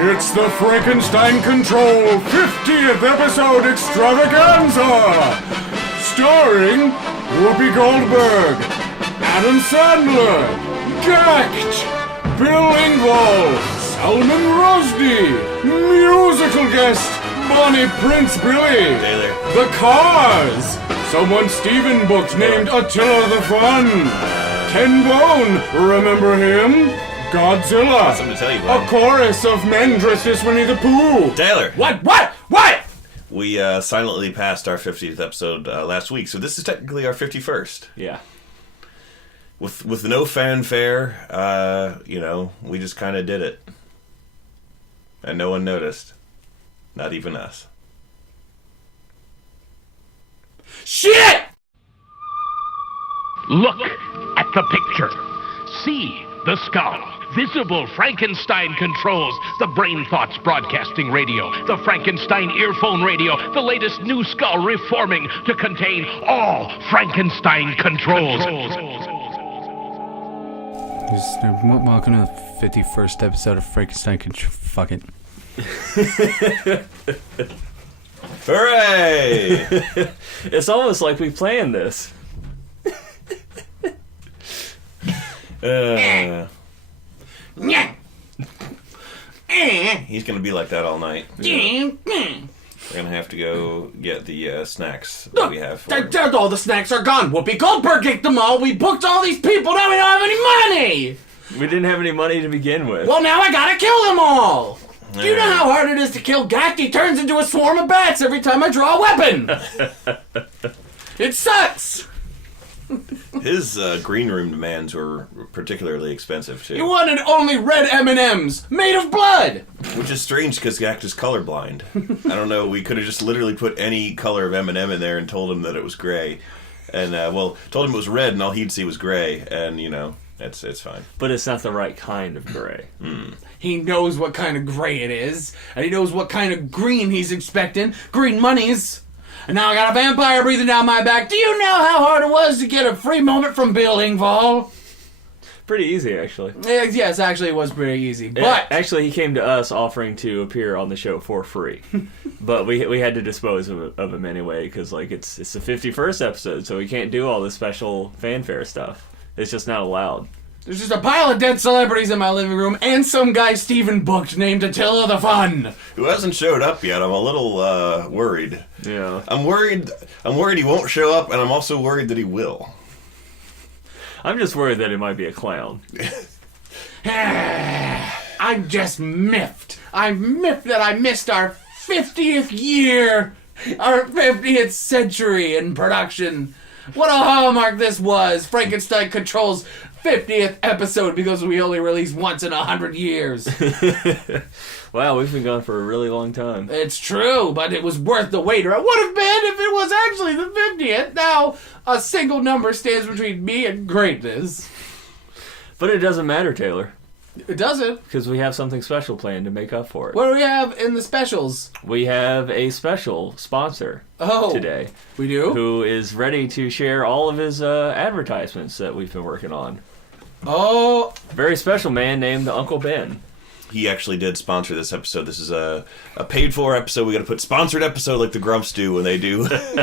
It's the Frankenstein Control 50th episode extravaganza! Starring Whoopi Goldberg, Adam Sandler, Gact, Bill Engvall, Salman Rushdie, musical guest Bonnie Prince Billy, The Cars, someone Steven booked named Attila the Fun, Ken Bone, remember him? Godzilla, something to tell you, a chorus of men dressed as Winnie the Pooh. Taylor. What? We silently passed our 50th episode last week, so this is technically our 51st. Yeah. With no fanfare, we just kind of did it. And no one noticed. Not even us. Shit! Look at the picture. See the skull. Visible Frankenstein controls. The Brain Thoughts broadcasting radio. The Frankenstein earphone radio. The latest new skull reforming to contain all Frankenstein controls. Welcome to the 51st episode of Frankenstein Fuck it. Hooray! It's almost like we planned this. He's gonna be like that all night. We're gonna have to go get the snacks that we have for him. All the snacks are gone. Whoopi Goldberg ate them all. We booked all these people. Now we don't have any money. We didn't have any money to begin with. Well, now I gotta kill them all. Do you know how hard it is to kill Gact? He turns into a swarm of bats every time I draw a weapon. It sucks. His green room demands were particularly expensive, too. You wanted only red M&Ms made of blood. Which is strange, because Gact is colorblind. I don't know, we could have just literally put any color of M&M in there and told him that it was gray. And, told him it was red, and all he'd see was gray. And, it's fine. But it's not the right kind of gray. He knows what kind of gray it is, and he knows what kind of green he's expecting. Green monies. And now I got a vampire breathing down my back. Do you know how hard it was to get a free moment from Bill Engvall? Pretty easy, actually. Yes, actually it was pretty easy. But actually, he came to us offering to appear on the show for free. But we had to dispose of him anyway, because it's the 51st episode, so we can't do all this special fanfare stuff. It's just not allowed. There's just a pile of dead celebrities in my living room, and some guy Steven booked named Attila the Fun. Who hasn't showed up yet. I'm a little worried. Yeah. I'm worried he won't show up, and I'm also worried that he will. I'm just worried that it might be a clown. I'm just miffed. I'm miffed that I missed our 50th year, our 50th century in production. What a hallmark this was. Frankenstein Control's 50th episode, because we only release once in 100 years. Wow, we've been gone for a really long time. It's true, but it was worth the wait, or it would have been if it was actually the 50th. Now, a single number stands between me and greatness. But it doesn't matter, Taylor. It doesn't. Because we have something special planned to make up for it. What do we have in the specials? We have a special sponsor today. We do? Who is ready to share all of his advertisements that we've been working on. Oh. Very special man named Uncle Ben. He actually did sponsor this episode. This is a paid-for episode. We got to put sponsored episode like the Grumps do when they do an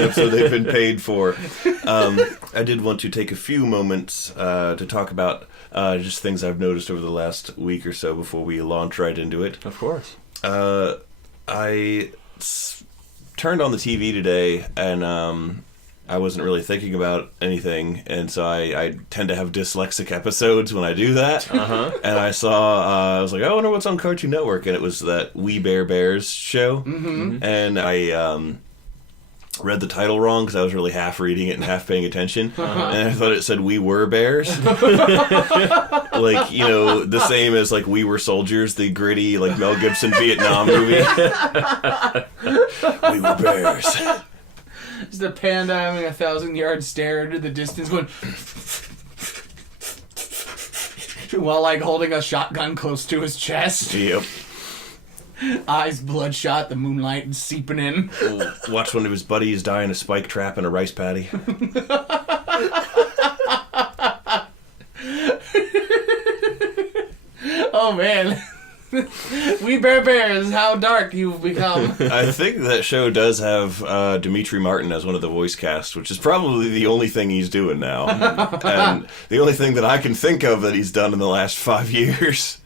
episode they've been paid for. I did want to take a few moments to talk about just things I've noticed over the last week or so before we launch right into it. Of course. I turned on the TV today, and I wasn't really thinking about anything, and so I tend to have dyslexic episodes when I do that. Uh-huh. And I saw, I was like, I wonder what's on Cartoon Network, and it was that We Bare Bears show. Mm-hmm. And I read the title wrong because I was really half reading it and half paying attention. Uh-huh. And I thought it said We Were Bears. The same as We Were Soldiers, the gritty Mel Gibson Vietnam movie. We Were Bears. Just a panda having a 1,000-yard stare into the distance going... while holding a shotgun close to his chest. Yep. Eyes bloodshot, the moonlight seeping in. Watch one of his buddies die in a spike trap in a rice paddy. Oh, man. We Bears, how dark you've become. I think that show does have Dimitri Martin as one of the voice cast, which is probably the only thing he's doing now. And the only thing that I can think of that he's done in the last 5 years.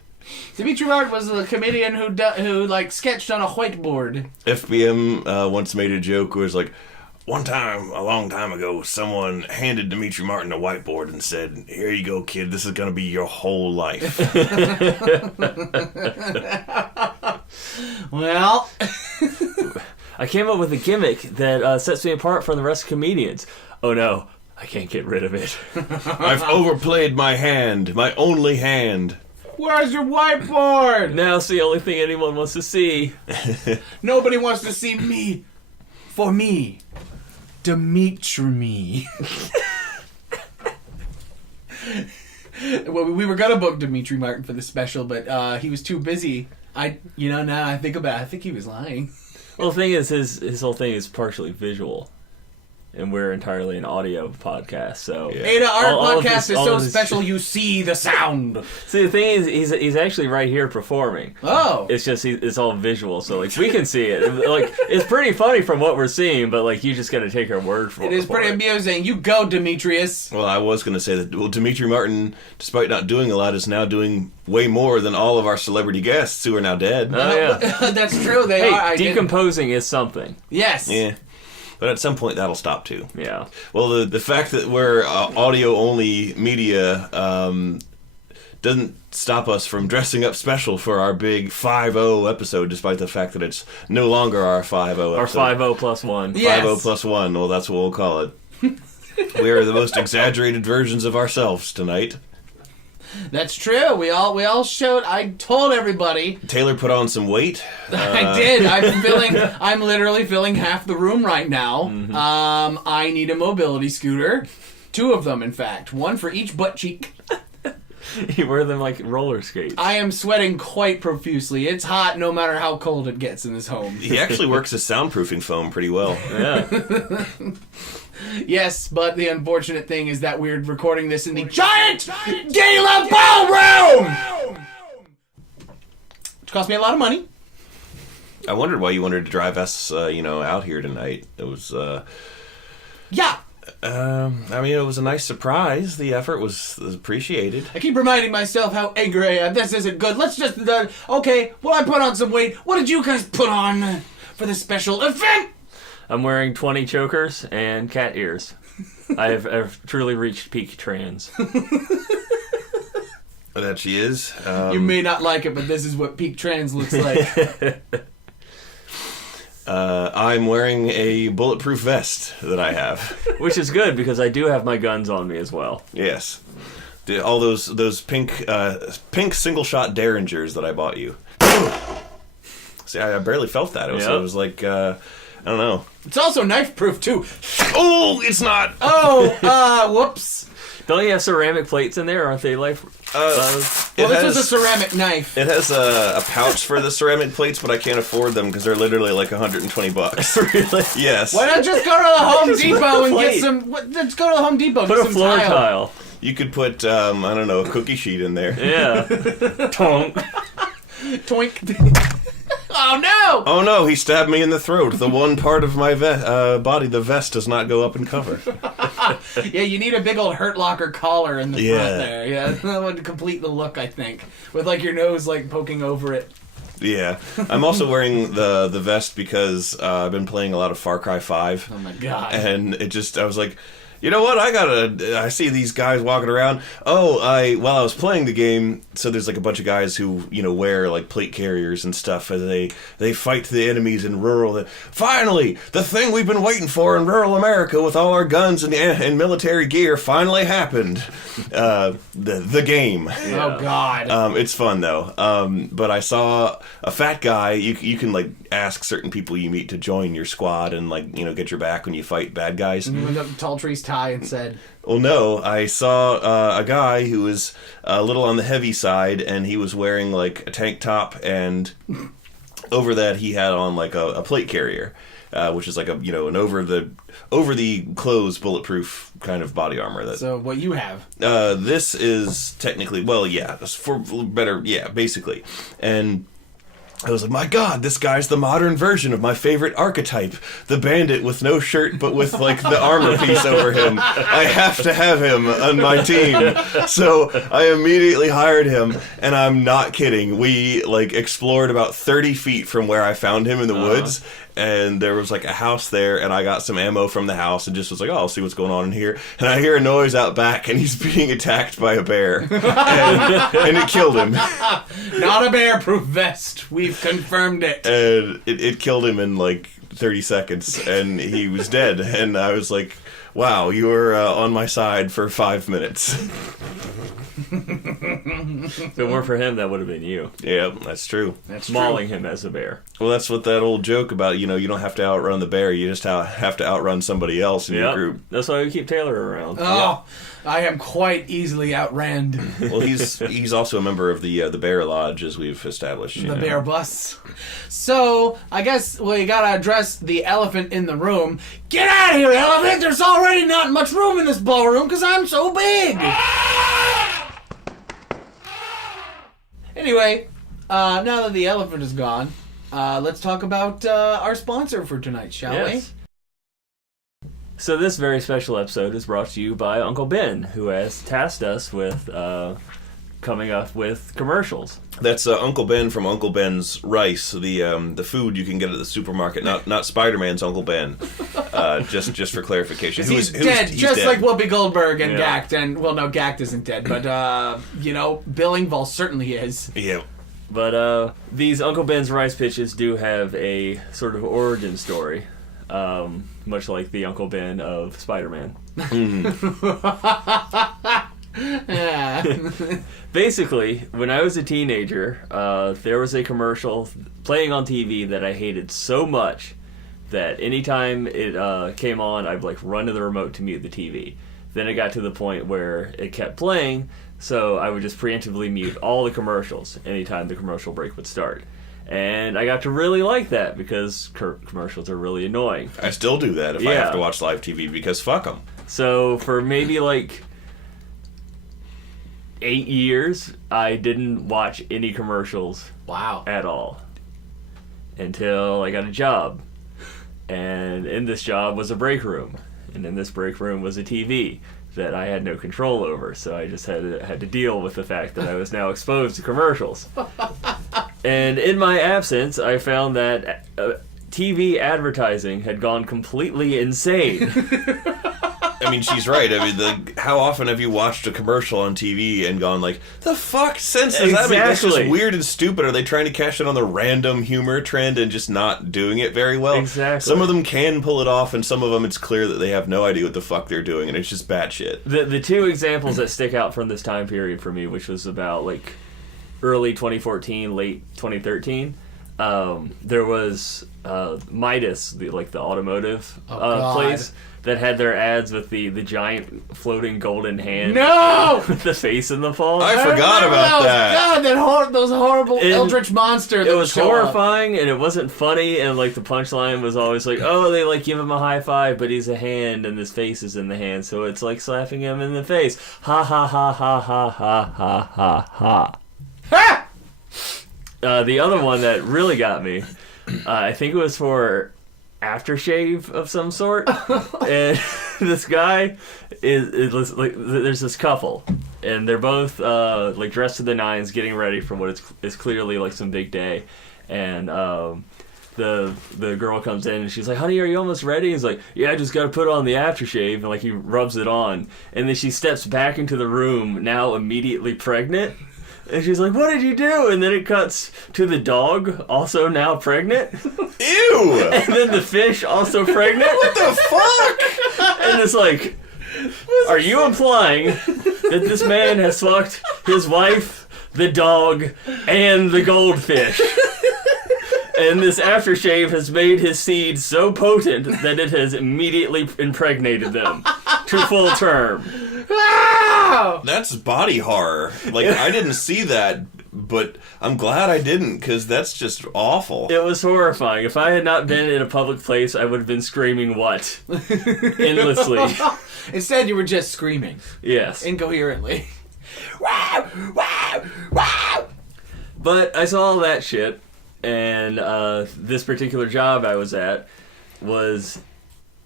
Dimitri Martin was the comedian who like sketched on a whiteboard. FBM once made a joke where it was like, one time, a long time ago, someone handed Dimitri Martin a whiteboard and said, "Here you go, kid. This is going to be your whole life." Well, I came up with a gimmick that sets me apart from the rest of comedians. Oh no, I can't get rid of it. I've overplayed my hand, my only hand. where's your whiteboard? Now it's the only thing anyone wants to see. Nobody wants to see me. For me. Dimitri. Well, we were gonna book Dimitri Martin for the special, but he was too busy. Now I think about it, I think he was lying. Well, the thing is, his whole thing is partially visual, and we're entirely an audio podcast. So Ada, our all podcast is so special you see the sound. See, the thing is, he's actually right here performing. Oh, It's just it's all visual, so like we can see it. Like it's pretty funny from what we're seeing, but like you just got to take our word for it. it is pretty amusing. You go, Demetrius. Well, I was going to say that Dimitri Martin, despite not doing a lot, is now doing way more than all of our celebrity guests who are now dead. Oh yeah. That's true. They Hey, are. decomposing is something. Yes. Yeah. But at some point, that'll stop, too. Yeah. Well, the fact that we're audio-only media doesn't stop us from dressing up special for our big 5-0 episode, despite the fact that it's no longer our 5-0 episode. Our 5-0 plus 1. Yes. 5-0 plus 1. Well, that's what we'll call it. We are the most exaggerated versions of ourselves tonight. That's true. We all showed. I told everybody. Taylor put on some weight. I did. I'm literally filling half the room right now. Mm-hmm. I need a mobility scooter. 2 of them, in fact. 1 for each butt cheek. You wear them like roller skates. I am sweating quite profusely. It's hot no matter how cold it gets in this home. He actually works as soundproofing foam pretty well. Yeah. Yes, but the unfortunate thing is that we're recording this in the giant Gala Ballroom! Which cost me a lot of money. I wondered why you wanted to drive us, out here tonight. It was, Yeah. I mean, it was a nice surprise. The effort was appreciated. I keep reminding myself how angry I am. This isn't good. Let's just... okay, well, I put on some weight. What did you guys put on for this special event? I'm wearing 20 chokers and cat ears. I've truly reached peak trans. That she is. You may not like it, but this is what peak trans looks like. I'm wearing a bulletproof vest that I have. Which is good because I do have my guns on me as well. Yes. All those pink single shot Derringers that I bought you. See, I barely felt that. It was like, I don't know. It's also knife proof too. Oh, it's not. Oh, whoops. Don't you have ceramic plates in there? Aren't they like... Well, this was a ceramic knife. It has a pouch for the ceramic plates, but I can't afford them because they're literally like $120. Really? Yes. Why not just go to the Home Just Depot put a and get plate. some... Let's go to the Home Depot and Put get a some floor tile. You could put, I don't know, a cookie sheet in there. Yeah. Tonk. Toink. Oh, no! Oh no, he stabbed me in the throat. The one part of my body, the vest, does not go up and cover. Yeah, you need a big old Hurt Locker collar in the Yeah. front there. Yeah, that would complete the look, I think. With, like, your nose, like, poking over it. Yeah. I'm also wearing the vest because I've been playing a lot of Far Cry 5. Oh, my God. And I was like, you know what? I see these guys walking around. While I was playing the game, so there's like a bunch of guys who, wear like plate carriers and stuff as they fight the enemies in rural. Finally, the thing we've been waiting for in rural America with all our guns and military gear finally happened. The game. Oh, God. It's fun though. But I saw a fat guy. You can like ask certain people you meet to join your squad and like get your back when you fight bad guys. And you went up to Tall Tree's tie and said, Well, no, I saw a guy who was a little on the heavy side, and he was wearing like a tank top, and over that he had on like a plate carrier. which is like an over the clothes bulletproof kind of body armor. So what you have? This is technically, basically, and I was like, my God, this guy's the modern version of my favorite archetype, the bandit with no shirt but with like the armor piece over him. I have to have him on my team. So I immediately hired him, and I'm not kidding. We like explored about 30 feet from where I found him in the woods, and there was like a house there, and I got some ammo from the house and just was like, oh, I'll see what's going on in here. And I hear a noise out back, and he's being attacked by a bear. And it killed him. Not a bear-proof vest. We've confirmed it. And it killed him in like 30 seconds, and he was dead. And I was like, wow, you were on my side for 5 minutes. If it weren't for him, that would have been you. Yeah, that's true. That's Mauling him as a bear. Well, that's what that old joke about, you don't have to outrun the bear, you just have to outrun somebody else in your group. That's why we keep Taylor around. Oh, I am quite easily outran. Well, he's also a member of the Bear Lodge, as we've established. The bear bus. So, I guess we gotta address the elephant in the room. Get out of here, elephant! There's already not much room in this ballroom because I'm so big! Anyway, now that the elephant is gone, let's talk about our sponsor for tonight, shall we? So this very special episode is brought to you by Uncle Ben, who has tasked us with coming up with commercials. That's Uncle Ben from Uncle Ben's Rice, the food you can get at the supermarket, not Spider-Man's Uncle Ben. Just for clarification, He's dead, just dead. like Whoopi Goldberg and Gact. And well, no, Gact isn't dead, but Billingvall certainly is. Yeah. But these Uncle Ben's Rice pitches do have a sort of origin story, much like the Uncle Ben of Spider-Man. Basically, when I was a teenager, there was a commercial playing on TV that I hated so much that anytime it came on, I'd like run to the remote to mute the TV. Then it got to the point where it kept playing, so I would just preemptively mute all the commercials anytime the commercial break would start. And I got to really like that because commercials are really annoying. I still do that if I have to watch live TV because fuck them. So for maybe like 8 years, I didn't watch any commercials at all until I got a job. And in this job was a break room. And in this break room was a TV that I had no control over. So I just had to deal with the fact that I was now exposed to commercials. And in my absence, I found that TV advertising had gone completely insane. I mean, she's right. I mean, how often have you watched a commercial on TV and gone like, the fuck sense does that make? That's just weird and stupid. Are they trying to cash in on the random humor trend and just not doing it very well? Exactly. Some of them can pull it off, and some of them it's clear that they have no idea what the fuck they're doing, and it's just bad shit. The two examples that stick out from this time period for me, which was about like early 2014, late 2013, there was Midas, the automotive place that had their ads with the giant floating golden hand. No! With the face in the palm. I forgot about that. God, those horrible eldritch monster. It was horrifying, and it wasn't funny, and the punchline was always like, oh, they give him a high five, but he's a hand, and his face is in the hand, so it's like slapping him in the face. Ha ha ha ha ha ha ha ha ha. Ha! The other one that really got me, I think it was for aftershave of some sort, and this guy is like, there's this couple, and they're both dressed to the nines, getting ready for what is clearly like some big day, and the girl comes in and she's like, honey, are you almost ready? He's like, yeah, I just gotta put on the aftershave, and he rubs it on, and then she steps back into the room, now immediately pregnant. And she's like, what did you do? And then it cuts to the dog, also now pregnant. Ew! And then the fish, also pregnant. What the fuck? And it's like, are you implying that this man has fucked his wife, the dog, and the goldfish? And this aftershave has made his seed so potent that it has immediately impregnated them to full term. Wow! That's body horror. I didn't see that but I'm glad I didn't, because that's just awful. It was horrifying. If I had not been in a public place, I would have been screaming what? Endlessly. Instead, you were just screaming. Yes. Incoherently. Wow! Wow! Wow! But I saw all that shit, and this particular job I was at was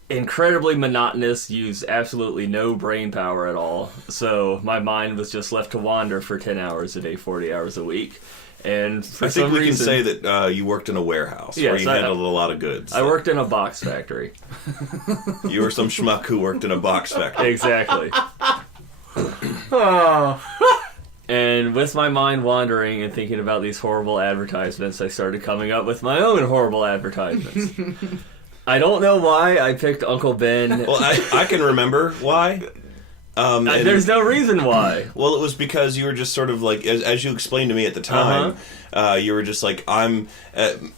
incredibly monotonous, used absolutely no brain power at all. So my mind was just left to wander for 10 hours a day, 40 hours a week. And for I think some we reason, can say that you worked in a warehouse where Yes, you handled a lot of goods. I worked in a box factory. You were some schmuck who worked in a box factory. Exactly. And with my mind wandering and thinking about these horrible advertisements, I started coming up with my own horrible advertisements. I don't know why I picked Uncle Ben. Well, I can remember why. And- There's no reason why. Well, it was because you were just sort of like, as you explained to me at the time, you were just like, I'm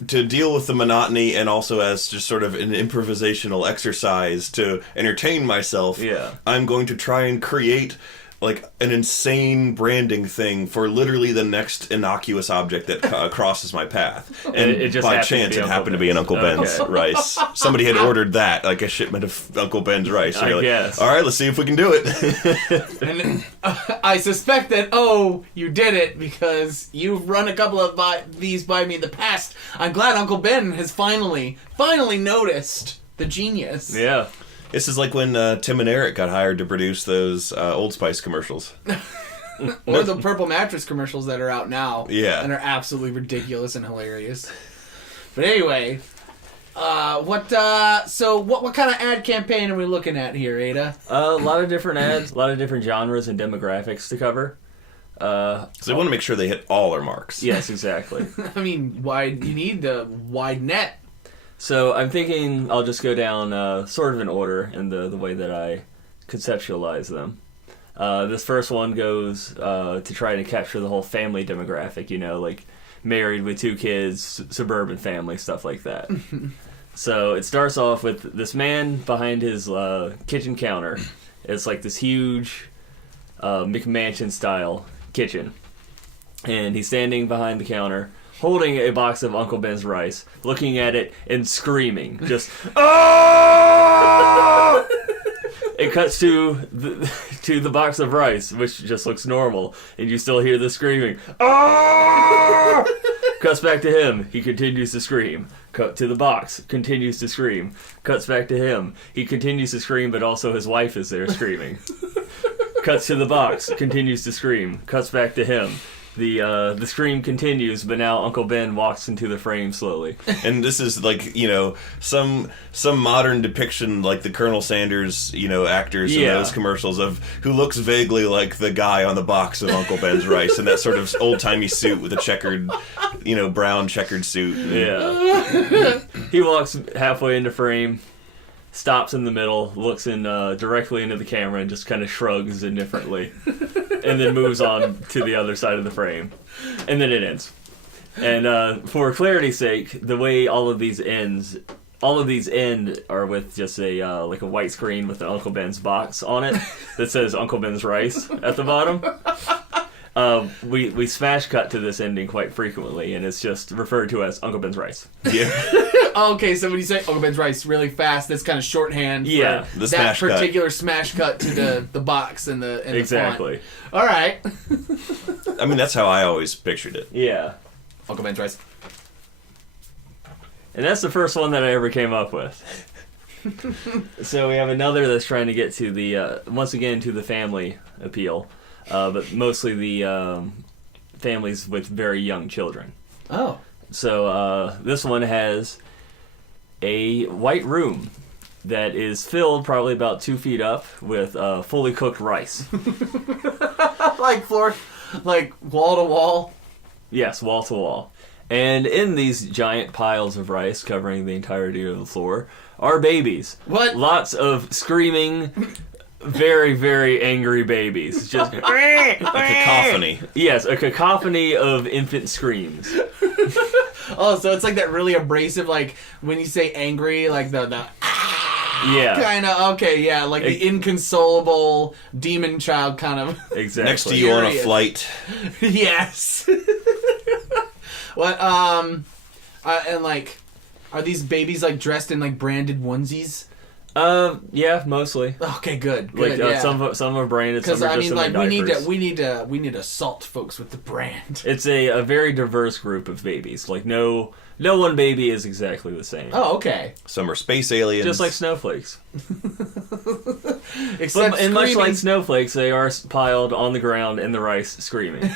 to deal with the monotony, and also as just sort of an improvisational exercise to entertain myself. Yeah. I'm going to try and create like an insane branding thing for literally the next innocuous object that crosses my path. And it just by happened to chance, be it Uncle happened to be an Uncle Ben's Okay. rice. Somebody had ordered that, like a shipment of Uncle Ben's rice. So I you're like, guess. all right, let's see if we can do it. And I suspect that, you did it because you've run a couple of these by me in the past. I'm glad Uncle Ben has finally noticed the genius. Yeah. This is like when Tim and Eric got hired to produce those Old Spice commercials. Or the purple mattress commercials that are out now. Yeah. And are absolutely ridiculous and hilarious. But anyway, what kind of ad campaign are we looking at here, Ada? A lot of different ads, a lot of different genres and demographics to cover. So they want to make sure they hit all their marks. Yes, exactly. I mean, you need the wide net. So I'm thinking I'll just go down sort of in order in the way that I conceptualize them. This first one goes to try to capture the whole family demographic, like married with 2 kids, suburban family, stuff like that. So it starts off with this man behind his kitchen counter. It's like this huge McMansion-style kitchen. And he's standing behind the counter, holding a box of Uncle Ben's rice, looking at it and screaming. Just, oh! It cuts to the box of rice, which just looks normal, and you still hear the screaming. Oh! Cuts back to him. He continues to scream. Cut to the box. Continues to scream. Cuts back to him. He continues to scream, but also his wife is there screaming. Cuts to the box. Continues to scream. Cuts back to him. The scream continues, but now Uncle Ben walks into the frame slowly. And this is like, some modern depiction, like the Colonel Sanders, actors in those commercials who looks vaguely like the guy on the box of Uncle Ben's rice in that sort of old-timey suit with a checkered, brown checkered suit. Yeah. He walks halfway into frame, stops in the middle, looks directly into the camera, and just kind of shrugs indifferently. And then moves on to the other side of the frame. And then it ends. And for clarity's sake, the way all of these end are with just a white screen with the Uncle Ben's box on it that says Uncle Ben's rice at the bottom. We smash cut to this ending quite frequently, and it's just referred to as Uncle Ben's rice. Yeah. Okay, so when you say Uncle Ben's rice really fast, that's kind of shorthand for Yeah, the that smash cut. particular smash cut to the box and the Exactly. font. All right. I mean, that's how I always pictured it. Yeah. Uncle Ben's rice. And that's the first one that I ever came up with. So we have another that's trying to get to the, once again, to the family appeal. But mostly the families with very young children. Oh. So this one has a white room that is filled probably about 2 feet up with fully cooked rice. Like wall to wall. Yes, wall to wall. And in these giant piles of rice covering the entirety of the floor are babies. What? Lots of screaming, very, very angry babies. Just A cacophony. yes, a cacophony of infant screams. Oh, so it's like that really abrasive, like when you say angry, like the Yeah, kind of, okay, yeah, like the inconsolable demon child kind of. exactly. Next to you on a Furious. flight. Yes. What? And like, are these babies like dressed in like branded onesies? Yeah, mostly. Okay, good. Like yeah. some are branded, some Because are I just mean, in like their diapers. we need to assault folks with the brand. It's a very diverse group of babies. Like no one baby is exactly the same. Oh, okay. Some are space aliens. Just like snowflakes. Except And much screaming. like snowflakes, they are piled on the ground in the rice, screaming.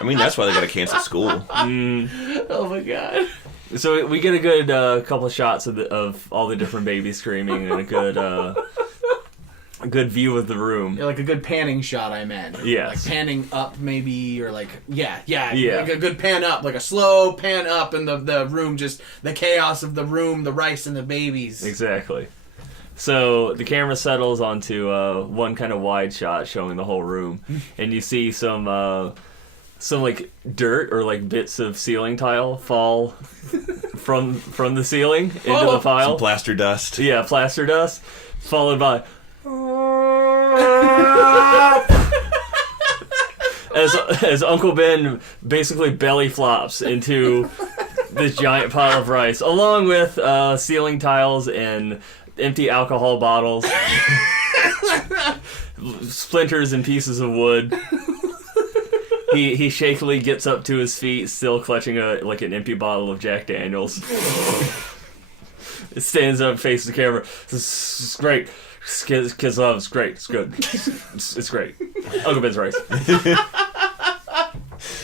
I mean, that's why they got to cancel school. Oh my god. So we get a good couple of shots of all the different babies screaming, and a good view of the room. Yeah, like a good panning shot, I meant. Yes. Like panning up, maybe, or like, yeah. Yeah. Like a good pan up, like a slow pan up in the room, just the chaos of the room, the rice and the babies. Exactly. So the camera settles onto one kind of wide shot showing the whole room, and you see some like dirt or like bits of ceiling tile fall from the ceiling into the pile. Some plaster dust. Yeah, plaster dust, followed by as Uncle Ben basically belly flops into this giant pile of rice, along with ceiling tiles and empty alcohol bottles, splinters and pieces of wood. He shakily gets up to his feet, still clutching an empty bottle of Jack Daniels. It stands up, faces the camera. It's great. Kids love it's great. It's good. It's great. Uncle Ben's rice.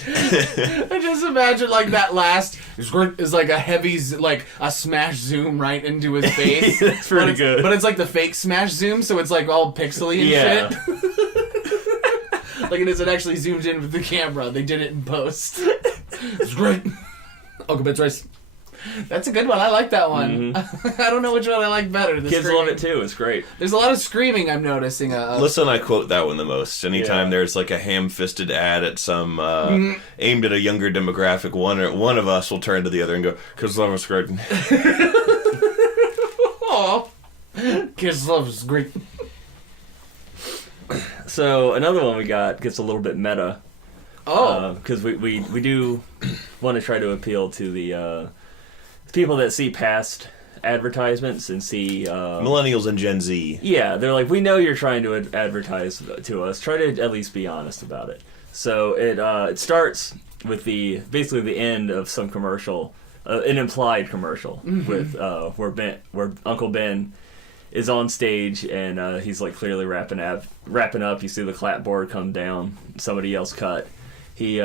I just imagine like that last is like a heavy like a smash zoom right into his face. That's pretty good. But it's like the fake smash zoom, so it's like all pixely and Yeah. shit. Like it isn't actually zoomed in with the camera. They did it in post. It's great. Uncle Ben's rice. That's a good one. I like that one. Mm-hmm. I don't know which one I like better. The Kids screaming. love it too. It's great. There's a lot of screaming I'm noticing. Listen, I quote that one the most. Anytime there's like a ham-fisted ad at some aimed at a younger demographic, one of us will turn to the other and go, "Kids love us great." Aw. Kids love is great. So another one we got gets a little bit meta. Oh. Because we do want to try to appeal to the people that see past advertisements and see Millennials and Gen Z. Yeah, they're like, we know you're trying to advertise to us. Try to at least be honest about it. So it starts with basically the end of some commercial, an implied commercial with where Uncle Ben is on stage and he's like clearly wrapping up. You see the clapboard come down. Somebody else cut. He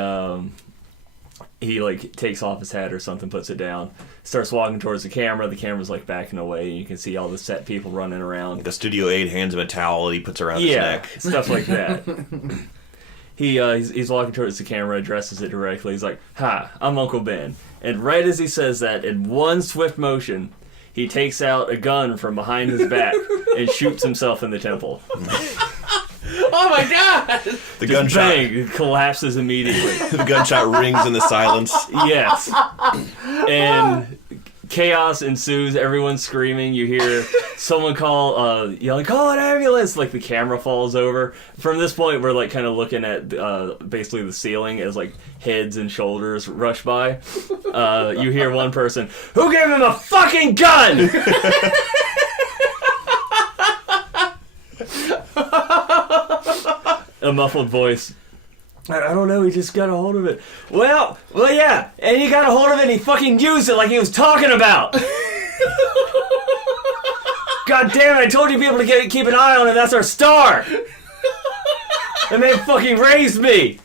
like takes off his hat or something, puts it down, starts walking towards the camera. The camera's like backing away, and you can see all the set people running around. The studio aide hands him a towel that he puts around his neck. Stuff like that. He's walking towards the camera, addresses it directly. He's like, "Hi, I'm Uncle Ben." And right as he says that, in one swift motion, he takes out a gun from behind his back and shoots himself in the temple. Oh my god! The Just gunshot. bang, it collapses immediately. The gunshot rings in the silence. Yes. And chaos ensues. Everyone's screaming. You hear someone yelling, "Call an ambulance!" Like the camera falls over. From this point, we're like kind of looking at basically the ceiling as like heads and shoulders rush by. You hear one person, "Who gave him a fucking gun?" A muffled voice. I don't know, he just got a hold of it. Well, yeah, and he got a hold of it and he fucking used it like he was talking about. God damn it, I told you people to keep an eye on it, that's our star. And they fucking raised me.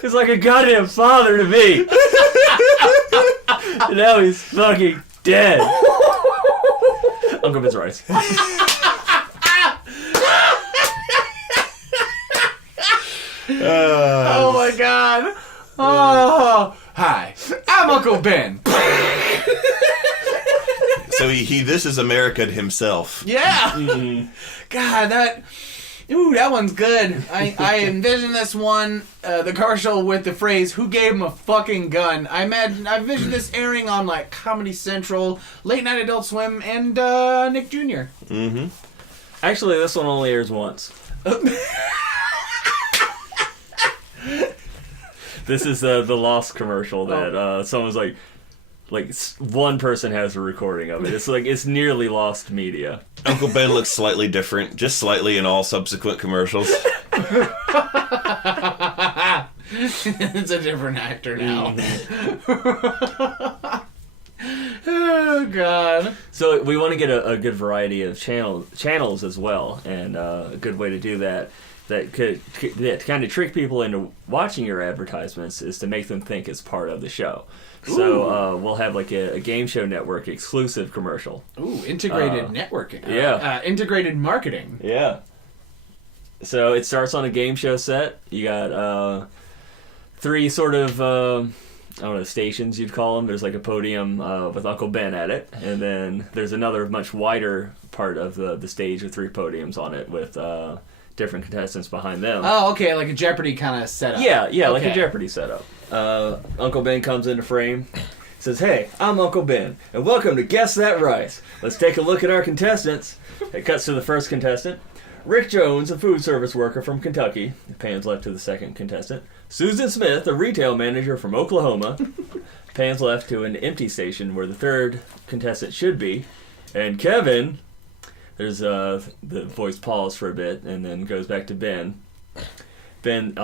He's like a goddamn father to me. And now he's fucking dead. Uncle Ben's rice. Oh my god! Oh, hi, I'm Uncle Ben. So this is America himself. Yeah. God, that one's good. I envision this one, the commercial with the phrase "Who gave him a fucking gun?" I envision this airing on like Comedy Central, Late Night Adult Swim, and Nick Jr. Mm-hmm. Actually, this one only airs once. This is the Lost commercial that someone's like one person has a recording of it. It's nearly lost media. Uncle Ben looks slightly different, just slightly in all subsequent commercials. It's a different actor now. Oh, God. So we want to get a good variety of channels as well, and a good way to do that kind of trick people into watching your advertisements is to make them think it's part of the show. So we'll have like a game show network exclusive commercial. Ooh, integrated networking. Integrated marketing. Yeah. So it starts on a game show set. You got 3 sort of, I don't know, stations you'd call them. There's like a podium with Uncle Ben at it. And then there's another much wider part of the stage with 3 podiums on it with different contestants behind them. Oh, okay, like a Jeopardy kind of setup. Yeah, okay. Like a Jeopardy setup. Uncle Ben comes into frame, says, "Hey, I'm Uncle Ben, and welcome to Guess That Rice. Let's take a look at our contestants." It cuts to the first contestant. Rick Jones, a food service worker from Kentucky. It pans left to the second contestant. Susan Smith, a retail manager from Oklahoma. Pans left to an empty station where the third contestant should be. And Kevin, there's the voice paused for a bit and then goes back to Ben. Ben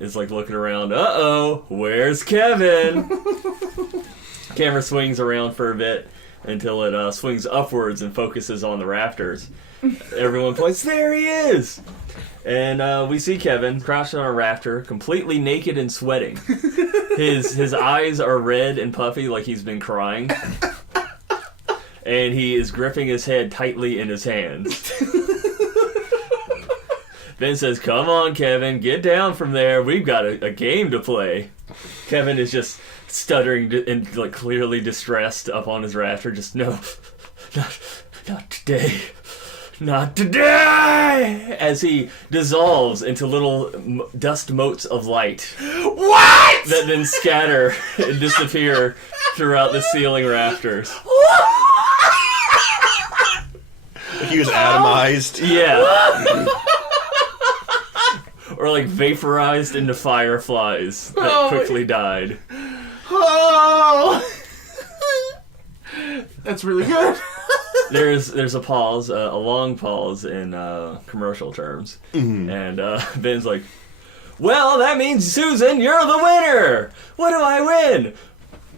is like looking around. Uh-oh, where's Kevin? Camera swings around for a bit until it swings upwards and focuses on the rafters. Everyone points, there he is! And we see Kevin crouched on a rafter, completely naked and sweating. His eyes are red and puffy like he's been crying. And he is gripping his head tightly in his hands. Ben says, "Come on, Kevin, get down from there. We've got a game to play." Kevin is just stuttering and like clearly distressed up on his rafter. Just, "No, not today. Not today!" As he dissolves into little dust motes of light. What? That then scatter and disappear throughout the ceiling rafters. He was atomized. Yeah. Or like vaporized into fireflies that quickly died. Oh! That's really good. There's a pause, a long pause in commercial terms. Mm-hmm. And Ben's like, "Well, that means, Susan, you're the winner! What do I win?"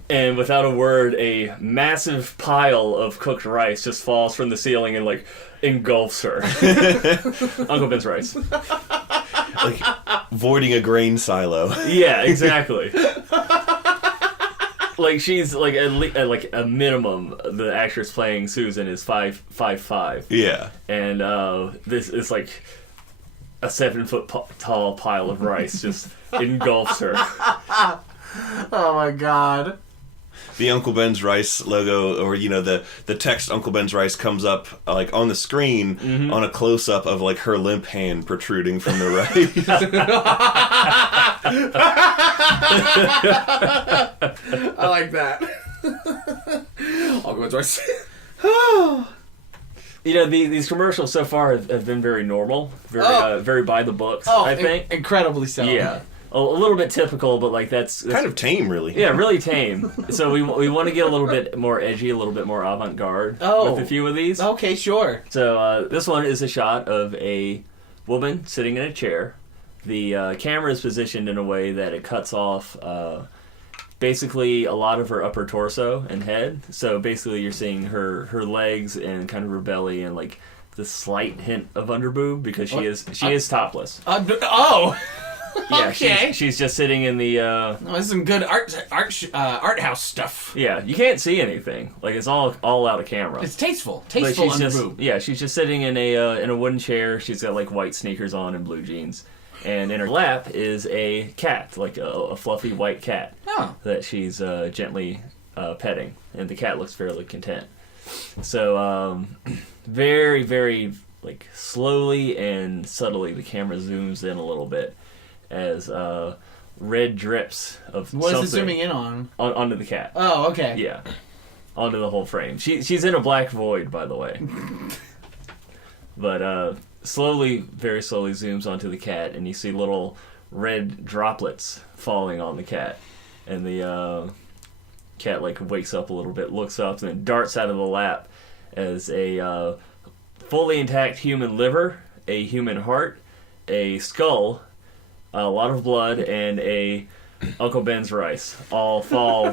And without a word, a massive pile of cooked rice just falls from the ceiling and like engulfs her. Uncle Ben's rice. Like voiding a grain silo. Yeah, exactly. Like she's like at like a minimum, the actress playing Susan is 5'5". Yeah. And this is like a 7-foot tall pile of rice just engulfs her. Oh my God. The Uncle Ben's Rice logo, or the text Uncle Ben's Rice comes up like on the screen on a close up of like her limp hand protruding from the rice. I like that. Uncle Ben's Rice. These commercials so far have been very normal, very by the books. I think incredibly so. Yeah. A little bit typical, but like that's kind of tame, really. Yeah, really tame. So we want to get a little bit more edgy, a little bit more avant-garde with a few of these. Okay, sure. So this one is a shot of a woman sitting in a chair. The camera is positioned in a way that it cuts off basically a lot of her upper torso and head. So basically you're seeing her legs and kind of her belly and like the slight hint of underboob because she is topless. Yeah, okay. She's just sitting in the. This is some good art house stuff. Yeah, you can't see anything. Like it's all out of camera. It's tasteful underboob. Yeah, she's just sitting in a wooden chair. She's got like white sneakers on and blue jeans, and in her lap is a cat, like a fluffy white cat that she's gently petting, and the cat looks fairly content. So very, very like slowly and subtly, the camera zooms in a little bit. As red drips of what something is it zooming in on? Onto the cat. Oh, okay. Yeah, onto the whole frame. She's in a black void, by the way. But very slowly zooms onto the cat, and you see little red droplets falling on the cat. And the cat like wakes up a little bit, looks up, and then darts out of the lap as a fully intact human liver, a human heart, a skull, a lot of blood, and a Uncle Ben's rice all fall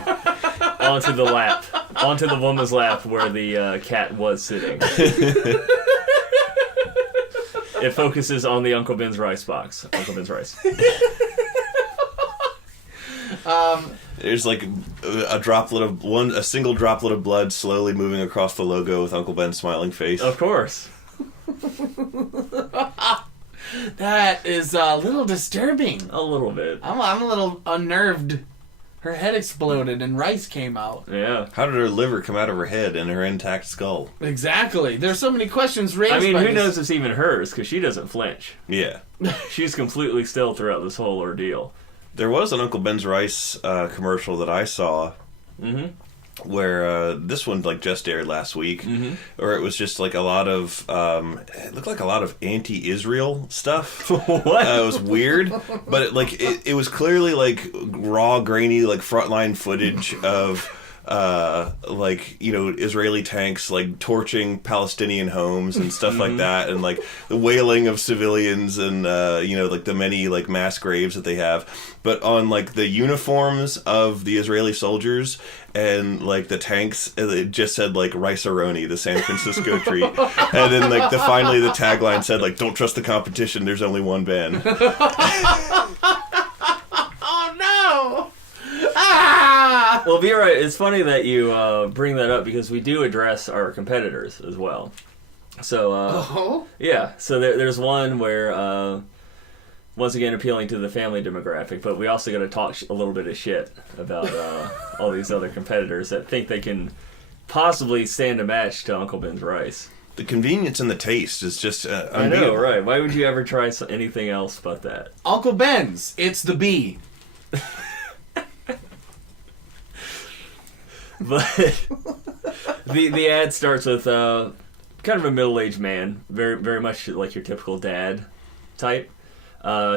onto the woman's lap where the cat was sitting. It focuses on the Uncle Ben's rice box. Uncle Ben's rice. There's like a single droplet of blood slowly moving across the logo with Uncle Ben's smiling face. Of course. That is a little disturbing. A little bit. I'm a little unnerved. Her head exploded and rice came out. Yeah. How did her liver come out of her head and her intact skull? Exactly. There's so many questions raised. I mean, who knows if it's even hers, because she doesn't flinch. Yeah. She's completely still throughout this whole ordeal. There was an Uncle Ben's rice commercial that I saw. Mm-hmm. Where this one like just aired last week, or it was just like a lot of it looked like a lot of anti-Israel stuff. What? It was weird, but it was clearly like raw, grainy, like frontline footage of Israeli tanks like torching Palestinian homes and stuff like that, and like the wailing of civilians and like the many like mass graves that they have, but on like the uniforms of the Israeli soldiers and like the tanks, it just said like Rice-A-Roni, the San Francisco treat, and then like finally the tagline said like don't trust the competition, there's only one Ben. Oh no! Ah! Well, be right. It's funny that you bring that up because we do address our competitors as well. So, yeah. So there's one where, once again, appealing to the family demographic, but we also got to talk a little bit of shit about all these other competitors that think they can possibly stand a match to Uncle Ben's rice. The convenience and the taste is just I know, right? Why would you ever try anything else but that? Uncle Ben's. It's the bee. But the ad starts with kind of a middle-aged man, very very much like your typical dad type.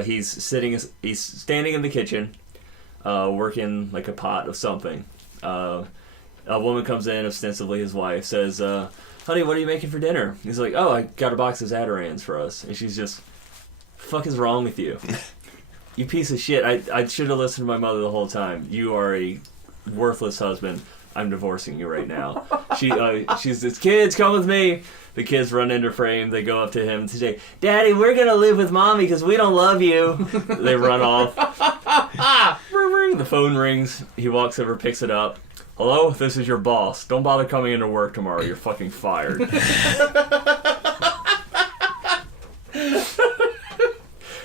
He's standing in the kitchen, working like a pot of something. A woman comes in, ostensibly his wife, says, "Honey, what are you making for dinner?" He's like, "Oh, I got a box of Zatarans for us." And she's just, "Fuck is wrong with you? You piece of shit! I should have listened to my mother the whole time. You are a worthless husband. I'm divorcing you right now." She says, "Kids, come with me." The kids run into frame. They go up to him and say, "Daddy, we're going to live with Mommy because we don't love you." They run off. The phone rings. He walks over, picks it up. "Hello, this is your boss. Don't bother coming into work tomorrow. You're fucking fired."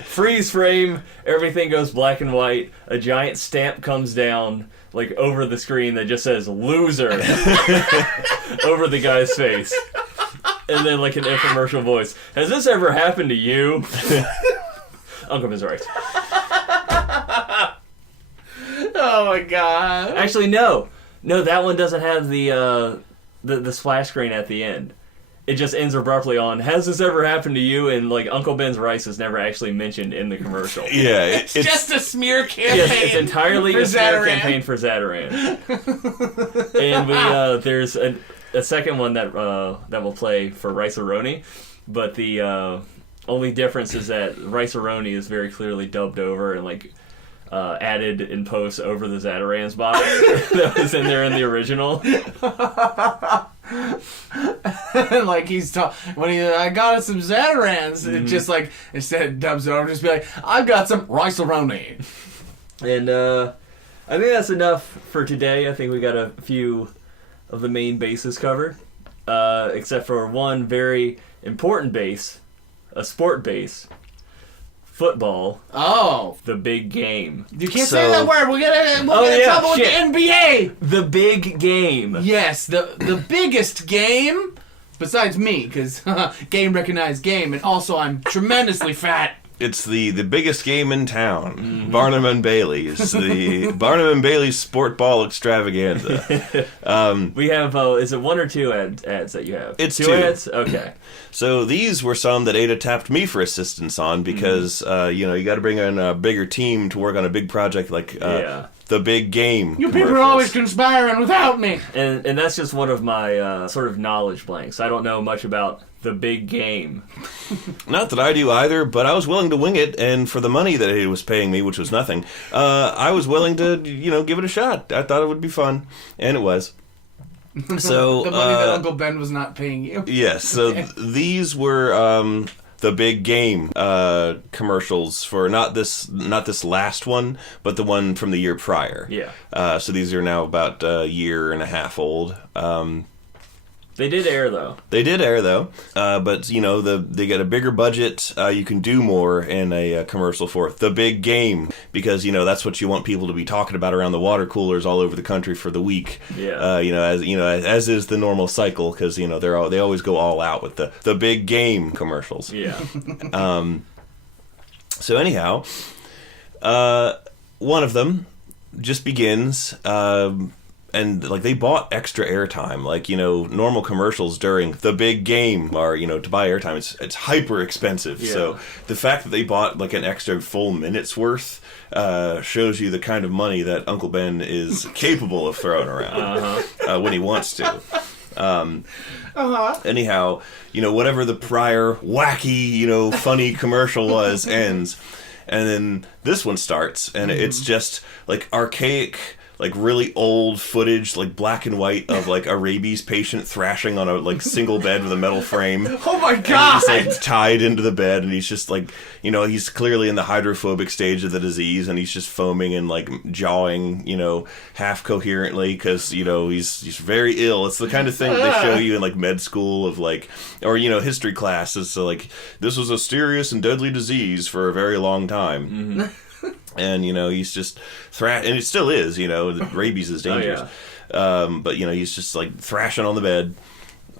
Freeze frame. Everything goes black and white. A giant stamp comes down like over the screen that just says "loser" over the guy's face. And then like an infomercial voice. "Has this ever happened to you?" Uncle Ben's right. Oh my god. Actually, no, that one doesn't have the splash screen at the end. It just ends abruptly on "Has this ever happened to you?" And like Uncle Ben's rice is never actually mentioned in the commercial. Yeah, It's just a smear campaign. Yes, it's entirely for a smear Zataran. campaign for Zataran. And there's a second one that will play for Rice-A-Roni, but the only difference is that Rice-A-Roni is very clearly dubbed over and like added in post over the Zataran's box that was in there in the original. Like I got us some Zatarans, it just like instead of dubs it over, just be like, "I've got some Rice-A-Roni." And I think that's enough for today. I think we got a few of the main bases covered, except for one very important base, a sport base. Football. Oh. The big game. You can't say that word. We'll get in trouble with the NBA. The big game. Yes, the biggest game, besides me, because game recognized game, and also I'm tremendously fat. It's the biggest game in town. Barnum and Bailey's. The Barnum and Bailey's Sport Ball Extravaganza. We have, is it one or two ads that you have? It's two two. ads? Okay. So these were some that Ada tapped me for assistance on because, you got to bring in a bigger team to work on a big project like the big game. You people are always conspiring without me. And that's just one of my sort of knowledge blanks. I don't know much about the big game. Not that I do either, but I was willing to wing it, and for the money that he was paying me, which was nothing, I was willing to, give it a shot. I thought it would be fun, and it was. So The money that Uncle Ben was not paying you. Yes, so these were the big game commercials for not this last one, but the one from the year prior. Yeah. So these are now about a year and a half old. They did air, though. They did air, though. But, they get a bigger budget. You can do more in a commercial for the big game because, that's what you want people to be talking about around the water coolers all over the country for the week. Yeah. As is the normal cycle because, they always go all out with the big game commercials. Yeah. So anyhow, one of them just begins... and they bought extra airtime, normal commercials during the big game are, to buy airtime, it's hyper expensive. Yeah. So the fact that they bought an extra full minute's worth shows you the kind of money that Uncle Ben is capable of throwing around when he wants to. Anyhow, whatever the prior wacky, funny commercial was ends, and then this one starts, and it's just archaic. Really old footage, black and white of a rabies patient thrashing on a single bed with a metal frame. Oh my god! And he's tied into the bed, and he's just he's clearly in the hydrophobic stage of the disease, and he's just foaming and jawing, half coherently because he's very ill. It's the kind of thing that they show you in med school of or history classes. So this was a serious and deadly disease for a very long time. Mm-hmm. And, he's just and it still is, rabies is dangerous. Oh, yeah. But, he's just, thrashing on the bed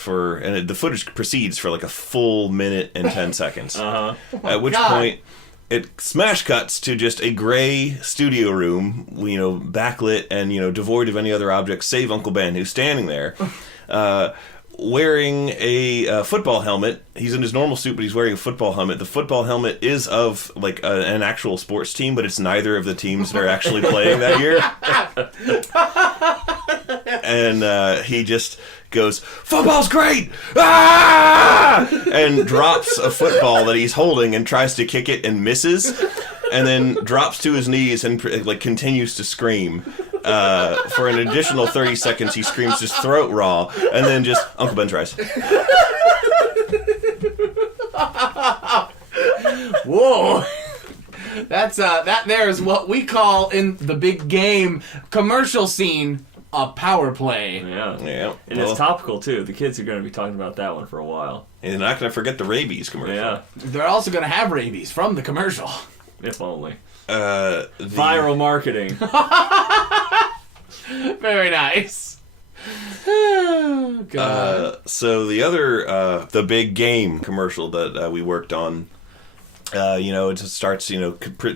and the footage proceeds for, a full minute and 10 seconds. Oh at which point, it smash cuts to just a gray studio room, backlit and, devoid of any other objects, save Uncle Ben, who's standing there, wearing a football helmet. He's in his normal suit, but he's wearing a football helmet. The football helmet is of an actual sports team, but it's neither of the teams that are actually playing that year. And he just goes, "Football's great!" Ah! And drops a football that he's holding and tries to kick it and misses, and then drops to his knees and continues to scream. For an additional 30 seconds, he screams just throat raw, and then just Uncle Ben tries. Whoa! That's that there is what we call in the big game commercial scene a power play. Yeah. And it's topical too. The kids are going to be talking about that one for a while. And they're not going to forget the rabies commercial. Yeah. They're also going to have rabies from the commercial. If only. Viral marketing. Very nice. Oh, God. So the other, the big game commercial that we worked on, it just starts,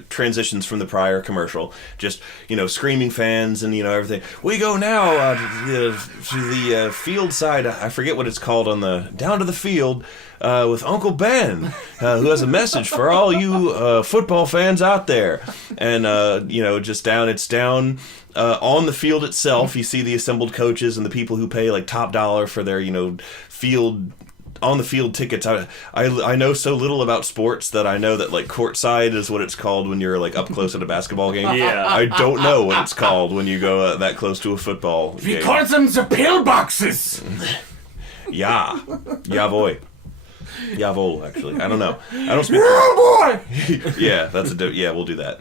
transitions from the prior commercial, just, screaming fans and, everything. We go now to the field side. I forget what it's called down to the field. With Uncle Ben, who has a message for all you football fans out there. And, it's down on the field itself. You see the assembled coaches and the people who pay top dollar for their, on the field tickets. I know so little about sports that I know that courtside is what it's called when you're up close at a basketball game. Yeah. I don't know what it's called when you go that close to a football game. We call them the pillboxes. Yeah. Yeah, boy. Yavol, actually. I don't know. I don't speak. Oh, boy! Yeah, that's yeah, we'll do that.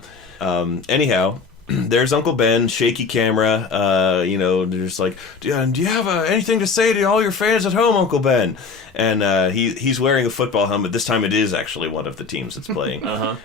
Anyhow, there's Uncle Ben, shaky camera. They're just do you have anything to say to all your fans at home, Uncle Ben? And he's wearing a football helmet. This time it is actually one of the teams that's playing.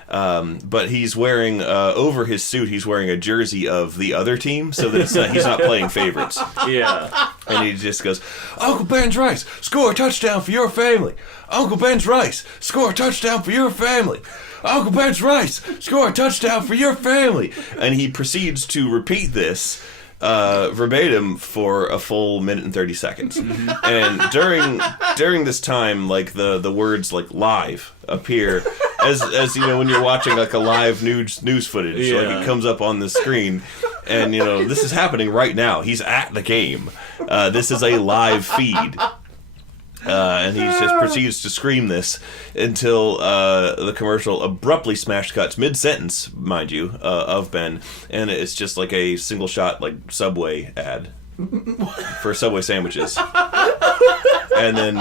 But he's wearing, over his suit, he's wearing a jersey of the other team, so that he's not playing favorites. Yeah. And he just goes, Uncle Ben's Rice, score a touchdown for your family. Uncle Ben's Rice, score a touchdown for your family. Uncle Ben's rice, score a touchdown for your family. And he proceeds to repeat this verbatim for a full minute and 30 seconds. And during this time, like the words like live appear as you know, when you're watching like a live news footage, like it comes up on the screen. And you know, this is happening right now. He's at the game. This is a live feed. And he just proceeds to scream this until the commercial abruptly smash cuts mid-sentence, mind you, of Ben, and it's just like a single shot, like Subway ad for Subway sandwiches, and then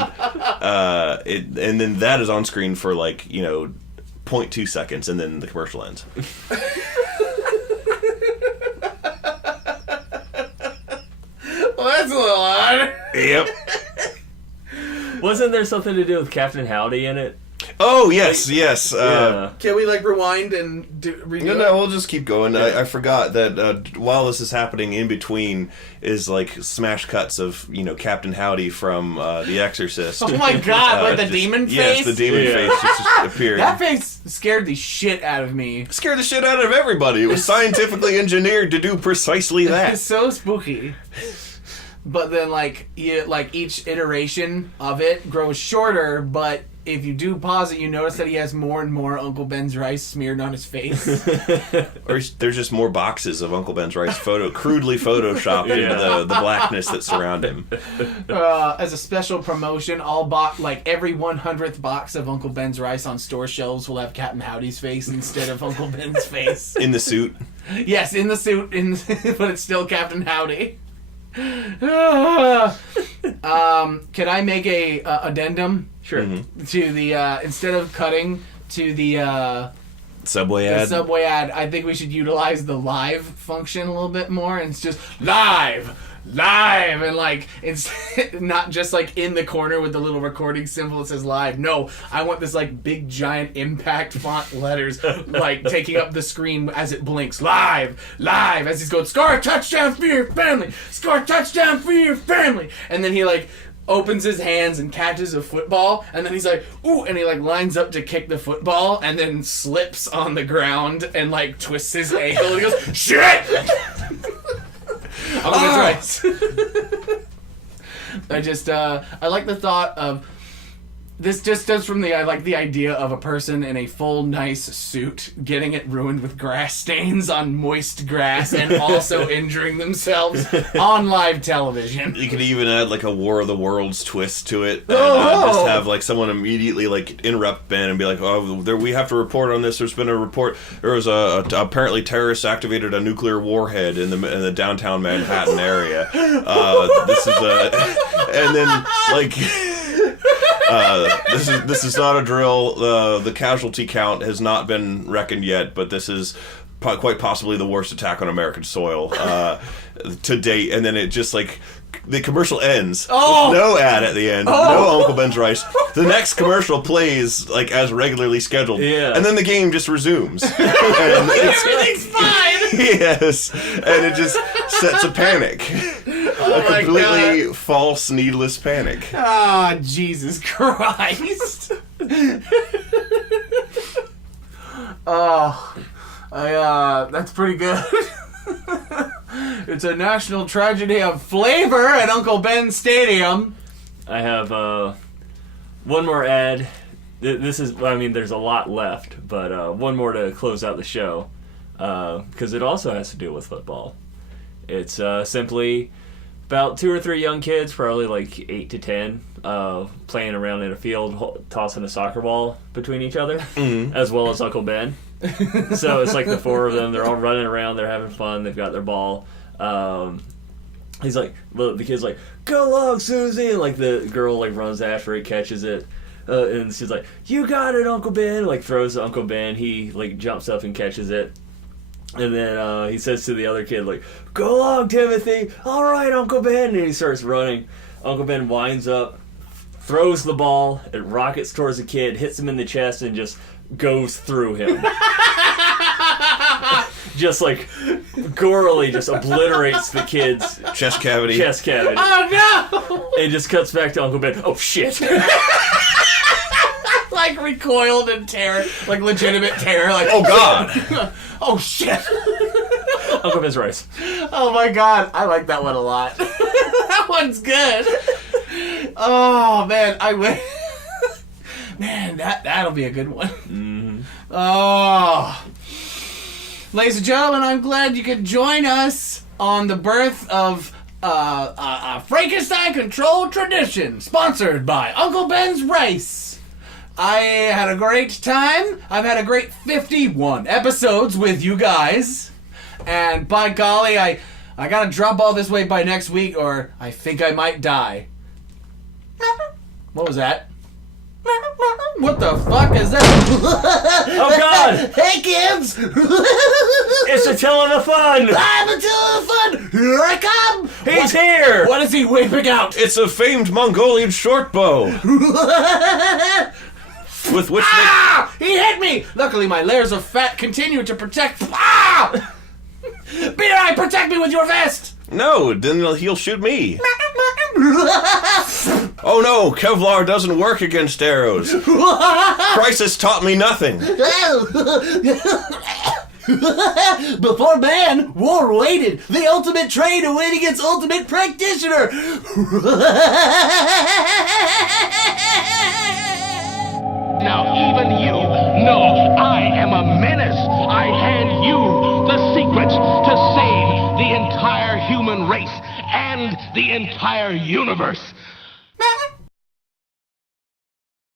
that is on screen for like 0.2 seconds, and then the commercial ends. Well, that's a little odd. Yep. Wasn't there something to do with Captain Howdy in it? Oh, yes, yes. Can we, rewind and redo it? No, we'll just keep going. I forgot that while this is happening, in between is, smash cuts of, Captain Howdy from The Exorcist. Oh, my God, the demon face? Yes, the demon face just appeared. That face scared the shit out of me. Scared the shit out of everybody. It was scientifically engineered to do precisely that. It's so spooky. But then, each iteration of it grows shorter, but if you do pause it, you notice that he has more and more Uncle Ben's rice smeared on his face. Or there's just more boxes of Uncle Ben's rice crudely photoshopped into the blackness that surround him. As a special promotion, every 100th box of Uncle Ben's rice on store shelves will have Captain Howdy's face instead of Uncle Ben's face. In the suit? Yes, in the suit, but it's still Captain Howdy. Can I make a addendum? Sure. To the instead of cutting to the Subway ad? Subway ad, I think we should utilize the live function a little bit more, and it's just live, and it's not just in the corner with the little recording symbol that says live. No, I want this big giant impact font letters taking up the screen as it blinks. Live, as he's going, score a touchdown for your family, score a touchdown for your family, and then he opens his hands and catches a football, and then he's ooh, and he lines up to kick the football, and then slips on the ground and twists his ankle, and he goes, shit! That's right. I like the thought of this. Just does from I like the idea of a person in a full nice suit getting it ruined with grass stains on moist grass and also injuring themselves on live television. You could even add a War of the Worlds twist to it, and just have someone immediately interrupt Ben and be we have to report on this. There's been a report. There was apparently terrorists activated a nuclear warhead in the downtown Manhattan area. This is and then this is not a drill. The casualty count has not been reckoned yet, but this is quite possibly the worst attack on American soil to date. And then it just the commercial ends with no ad at the end, no Uncle Ben's rice. The next commercial plays as regularly scheduled, and then the game just resumes. And Everything's fine. Yes, and it just sets a panic. A completely false, needless panic. Ah, Jesus Christ. That's pretty good. It's a national tragedy of flavor at Uncle Ben's Stadium. I have one more ad. This is, there's a lot left, but one more to close out the show, because it also has to do with football. It's simply about 2 or 3 young kids, probably 8 to 10, playing around in a field, tossing a soccer ball between each other, as well as Uncle Ben. So it's the 4 of them. They're all running around. They're having fun. They've got their ball. He's the kid's go long, Susie. And the girl runs after it, catches it. And she's you got it, Uncle Ben. Throws to Uncle Ben. He jumps up and catches it. And then he says to the other kid, go along, Timothy. All right, Uncle Ben. And he starts running. Uncle Ben winds up, throws the ball. It rockets towards the kid, hits him in the chest, and just goes through him. Just gorily just obliterates the kid's chest cavity. Oh, no! And it just cuts back to Uncle Ben. Oh, shit. like recoiled in terror, like legitimate terror. Like, Oh God! oh shit! Uncle Ben's rice. Oh my god, I like that one a lot. That one's good. Oh man, man, that'll be a good one. Mm-hmm. Oh, ladies and gentlemen, I'm glad you could join us on the birth of Frankenstein Control Tradition, sponsored by Uncle Ben's Rice. I had a great time. I've had a great 51 episodes with you guys. And by golly, I gotta drop all this weight by next week or I think I might die. What was that? What the fuck is that? Oh God! Hey kids! It's a till of the fun! I'm a till of fun! Here I come! He's here! What is he whipping out? It's a famed Mongolian short bow. With which Ah! He hit me! Luckily, my layers of fat continue to protect. Ah! B.I., protect me with your vest! No, then he'll shoot me. Oh no, Kevlar doesn't work against arrows. Crisis taught me nothing. Before man, war waited. The ultimate trade awaiting its ultimate practitioner. Now even you know I am a menace. I hand you the secrets to save the entire human race and the entire universe.